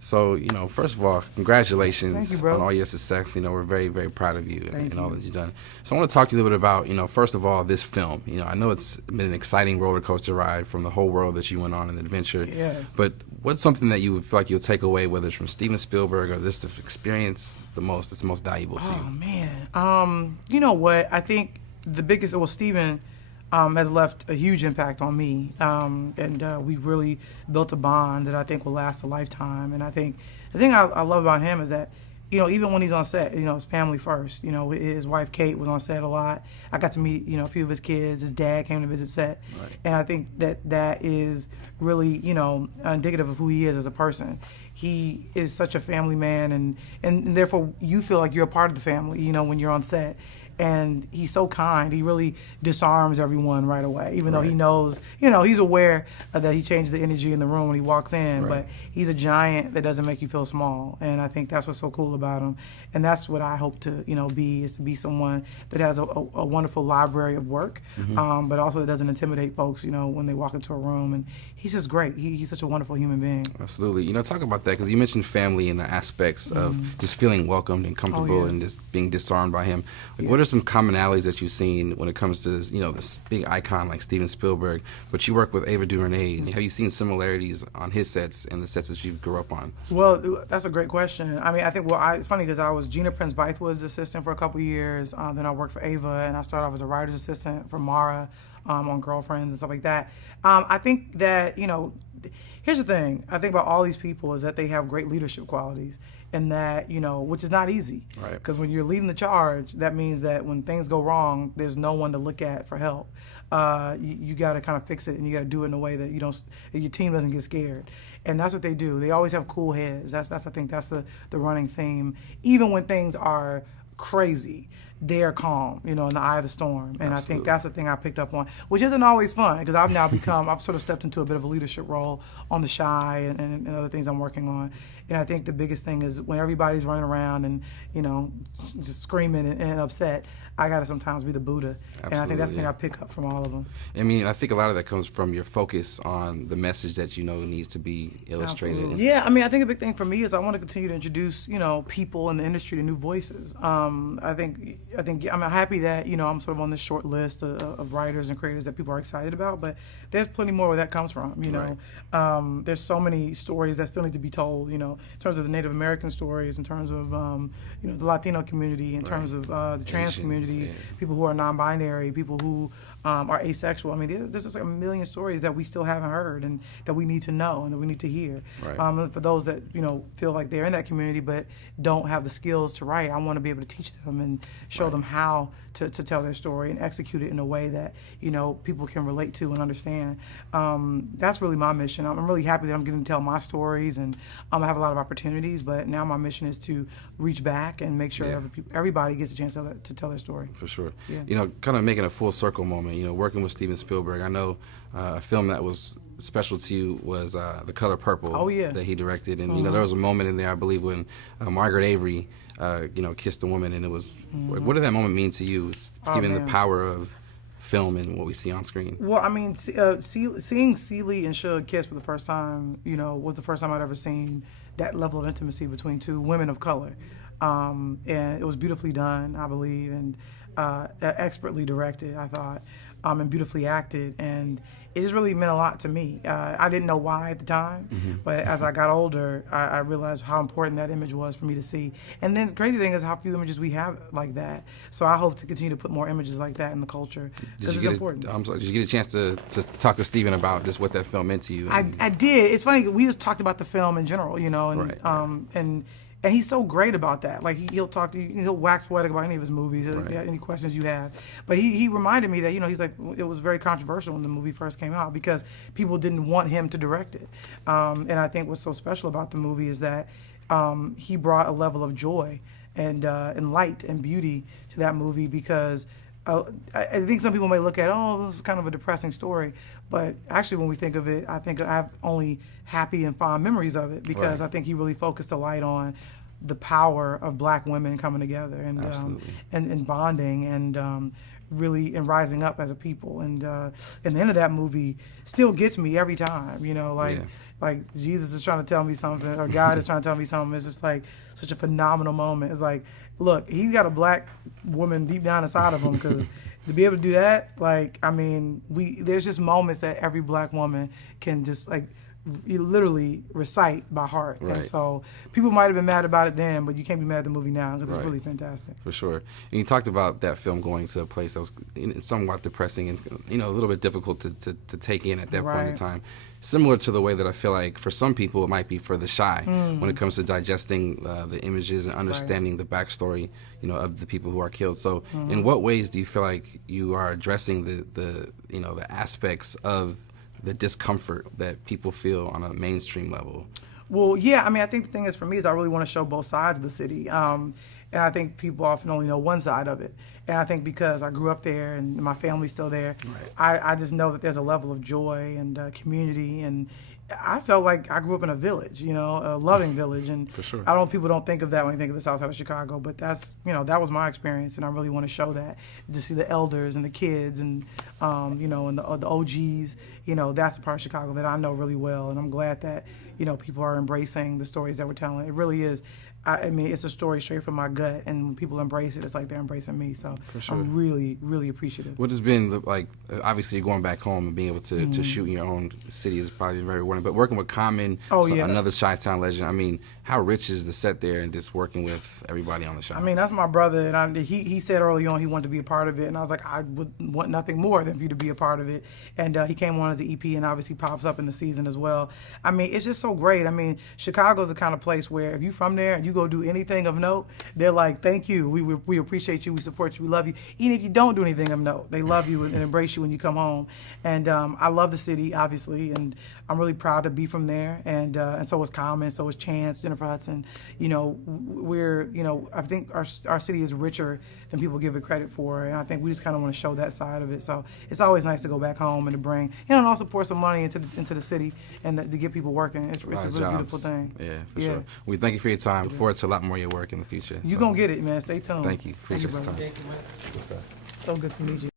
So, first of all, Thank you, congratulations on bro. all your success. We're very, very proud of you Thank and all you. that you've done. So I want to talk to you a little bit about, first of all, this film. I know it's been an exciting roller coaster ride from the whole world that you went on, an adventure. Yeah. But what's something that you would feel like you'll take away, whether it's from Steven Spielberg or this experience that's most valuable to Oh you? man. You know what? I think the biggest well, Steven has left a huge impact on me, and we really built a bond that I think will last a lifetime. And I think the thing I love about him is that, even when he's on set, his family first. His wife Kate was on set a lot. I got to meet, a few of his kids. His dad came to visit set, Right. and I think that is really, indicative of who he is as a person. He is such a family man, and therefore you feel like you're a part of the family, when you're on set. And he's so kind. He really disarms everyone right away, even though he Right. knows, he's aware that he changed the energy in the room when he walks in. Right. But he's a giant that doesn't make you feel small. And I think that's what's so cool about him. And that's what I hope to, be, is to be someone that has a wonderful library of work, but also that doesn't intimidate folks, when they walk into a room. And he's just great. He's such a wonderful human being. Absolutely. Talk about that, because you mentioned family and the aspects of just feeling welcomed and comfortable and just being disarmed by him. What are some commonalities that you've seen when it comes to, this big icon like Steven Spielberg, but you work with Ava Duvernay? Have you seen similarities on his sets and the sets that you grew up on? Well, that's a great question. I mean, I think, it's funny because I was Gina Prince Bythewood's assistant for a couple of years. Then I worked for Ava, and I started off as a writer's assistant for Mara on Girlfriends and stuff like that. I think that, here's the thing. I think about all these people is that they have great leadership qualities, and that, which is not easy. Right. Because when you're leading the charge, that means that when things go wrong, there's no one to look at for help. You got to kind of fix it, and you got to do it in a way that that your team doesn't get scared. And that's what they do. They always have cool heads. I think that's the running theme. Even when things are crazy, they're calm, in the eye of the storm. And Absolutely. I think that's the thing I picked up on, which isn't always fun, because I've sort of stepped into a bit of a leadership role on The Shy and other things I'm working on. And I think the biggest thing is when everybody's running around and, just screaming and upset, I got to sometimes be the Buddha. Absolutely, and I think that's the thing yeah. I pick up from all of them. I mean, I think a lot of that comes from your focus on the message that needs to be illustrated. Absolutely. Yeah, I mean, I think a big thing for me is I want to continue to introduce, people in the industry to new voices. I think I'm happy that, I'm sort of on this short list of writers and creators that people are excited about, but there's plenty more where that comes from, Right. There's so many stories that still need to be told, in terms of the Native American stories, in terms of, the Latino community, in terms of the trans Asian, community, yeah. people who are non-binary, people who are asexual. I mean, there's just like a million stories that we still haven't heard and that we need to know and that we need to hear. Right. For those that feel like they're in that community but don't have the skills to write, I want to be able to teach them and show Right. them how to tell their story and execute it in a way that people can relate to and understand. That's really my mission. I'm really happy that I'm getting to tell my stories, and I have a lot of opportunities. But now my mission is to reach back and make sure Yeah. everybody gets a chance to tell their story. For sure. Yeah. Kind of making a full circle moment, working with Steven Spielberg. I know a film that was special to you was The Color Purple. Oh, yeah. That he directed. And, there was a moment in there, I believe, when Margaret Avery, kissed a woman. And it was, what did that moment mean to you? It's given the man. power of film and what we see on screen. Well, I mean, seeing Celie and Suge kiss for the first time, was the first time I'd ever seen that level of intimacy between two women of color. And it was beautifully done, I believe, and expertly directed, I thought, and beautifully acted. And it just really meant a lot to me. I didn't know why at the time, but as I got older, I realized how important that image was for me to see. And then the crazy thing is how few images we have like that. So I hope to continue to put more images like that in the culture, because it's important. Did you get a chance to talk to Steven about just what that film meant to you? I did. It's funny, we just talked about the film in general, and Right. and he's so great about that. Like he'll talk to you, he'll wax poetic about any of his movies, Right. any questions you have. But he reminded me that he's like, it was very controversial when the movie first came out because people didn't want him to direct it. And I think what's so special about the movie is that he brought a level of joy and light and beauty to that movie, because I think some people may look at, this is kind of a depressing story, but actually when we think of it, I think I have only happy and fond memories of it, because Right. I think he really focused a light on the power of black women coming together and bonding and really and rising up as a people. And the end of that movie still gets me every time, Yeah. like Jesus is trying to tell me something, or God is trying to tell me something. It's just like such a phenomenal moment. It's like, look, he's got a black woman deep down inside of him, because to be able to do that, like, I mean, there's just moments that every black woman can just like you literally recite by heart. Right. And so people might have been mad about it then, but you can't be mad at the movie now, because Right. it's really fantastic. For sure. And you talked about that film going to a place that was somewhat depressing and, you know, a little bit difficult to take in at that point in Right. time. Similar to the way that I feel like for some people it might be for the shy when it comes to digesting the images and understanding the backstory, you know, of the people who are killed. So in what ways do you feel like you are addressing the you know, the aspects of the discomfort that people feel on a mainstream level? Well, yeah, I mean, I think the thing is, for me, is I really want to show both sides of the city. And I think people often only know one side of it. And I think because I grew up there and my family's still there, I just know that there's a level of joy and community. And I felt like I grew up in a village, you know, a loving village. And For sure. I don't people don't think of that when they think of the south side of Chicago, but that's, you know, that was my experience. And I really want to show that, to see the elders and the kids and, you know, and the OGs, you know, that's the part of Chicago that I know really well. And I'm glad that, you know, people are embracing the stories that we're telling. It really is. I mean, it's a story straight from my gut, and when people embrace it, it's like they're embracing me. So sure. I'm really, really appreciative. What has been like? Obviously, you're going back home and being able to shoot in your own city is probably very rewarding. But working with Common, another Chi-Town legend. I mean, how rich is the set there, and just working with everybody on the show? I mean, that's my brother, and he said early on he wanted to be a part of it, and I was like, I would want nothing more than for you to be a part of it. And he came on as an EP, and obviously pops up in the season as well. I mean, it's just so great. I mean, Chicago's the kind of place where if you're from there and you go do anything of note, they're like, thank you, we appreciate you, we support you, we love you. Even if you don't do anything of note, they love you and embrace you when you come home. And I love the city, obviously, and I'm really proud to be from there. And so is Common, so is Chance, Jennifer Hudson. You know, I think our city is richer than people give it credit for, and I think we just kind of want to show that side of it. So it's always nice to go back home and to bring, you know, and also pour some money into the city and to get people working. It's a really beautiful thing. Yeah, for sure. We thank you for your time. Look forward to a lot more of your work in the future. You're going to get it, man. Stay tuned. Thank you. Appreciate your brother. time. Thank you, man. So good to meet you.